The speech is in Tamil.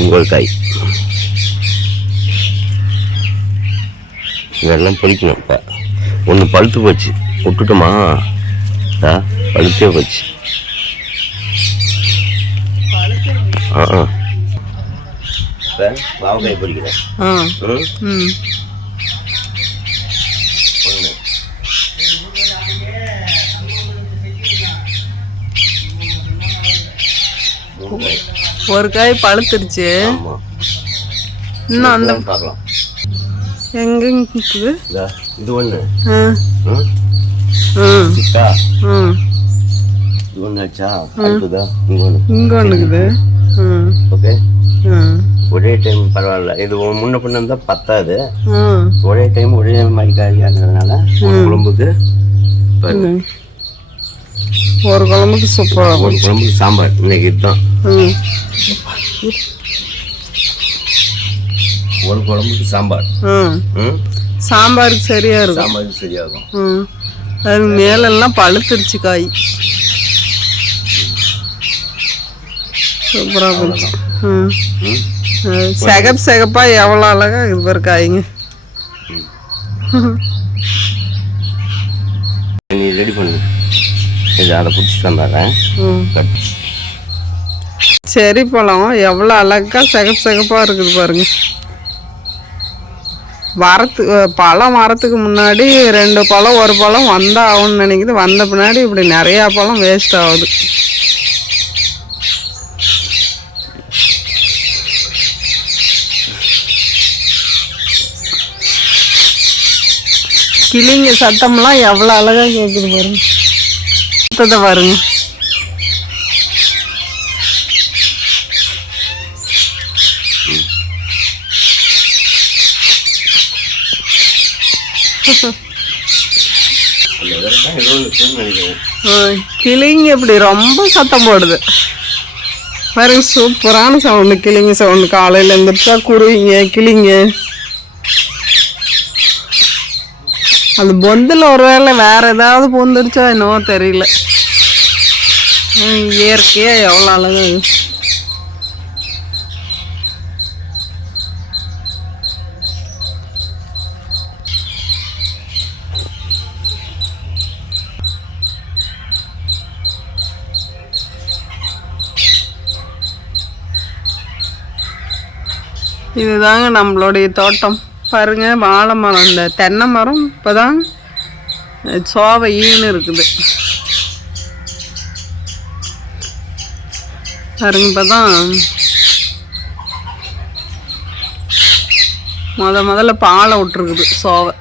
உங்கள்காய் இதெல்லாம் பறிக்கணும். இப்போ ஒன்று பழுத்து போச்சு, விட்டுட்டோமா பழுத்தே போச்சு. இப்போ பாவக்காய் பறிக்கிறேன். ஒரு காய் பழுத்துருச்சு. இன்னும் அந்த பார்க்கலாம் எங்க இருக்குது. இது ஒன்று இது ஒன்று ஆச்சா, அடுத்ததா இங்கே ஒன்று இருக்குது. ஓகே, ஒரே டைம் பரவாயில்ல. இது முன்ன பின்ன இருந்தால் பத்தாது. ஒரே டைம் ஒரே மாதிரி காய்கிறதுனால குழம்புக்கு ஒரு குழம்புக்கு சூப்பராக, ஒரு குழம்புக்கு சாம்பார். இன்னைக்கு இதுதான் ஒரு குழம்புக்கு சாம்பார். சாம்பாருக்கு சரியா இருக்கும். சாம்பாருக்கு சரியாகும். அது மேலெல்லாம் பழுத்துருச்சு காய். சூப்பராக போச்சு. செகப் செகப்பா எவ்வளோ அழகா இது பேர் காய்ங்க. நீ ரெடி பண்ணு, இது அதை பிடிச்சிட்டு வந்தாரேன். சரி, பழம் எவ்வளோ அழகா செகப் செகப்பாக இருக்குது பாருங்க. பழம் வரத்துக்கு முன்னாடி 2 பழம் 1 பழம் வந்தால் ஆகும்னு நினைக்குது. வந்த பின்னாடி இப்படி நிறையா பழம் வேஸ்ட் ஆகுது. கிளிங்க சத்தம்லாம் எவ்வளோ அழகாக கேட்குது பாருங்க. சத்தத்தை பாருங்க. கிளிங்க இப்படி ரொம்ப சத்தம் போடுது பாருங்க. சூப்பரான சவுண்டு, கிளிங்க சவுண்டு. காலையில் எழுந்திரிச்சா குருவிங்க கிளிங்க. அது பொந்தில் ஒரு வேளை வேற ஏதாவது பொந்துருச்சா என்னவோ தெரியல. இயற்கையா எவ்வளோ அழகா. இதுதாங்க நம்மளுடைய தோட்டம் பாருங்க. வாழை மரம், இந்த தென்னை மரம் இப்போதான் சோவை ஈன்னு இருக்குது பாருங்க. இப்போதான் முதல்ல பாலை விட்டுருக்குது சோவை.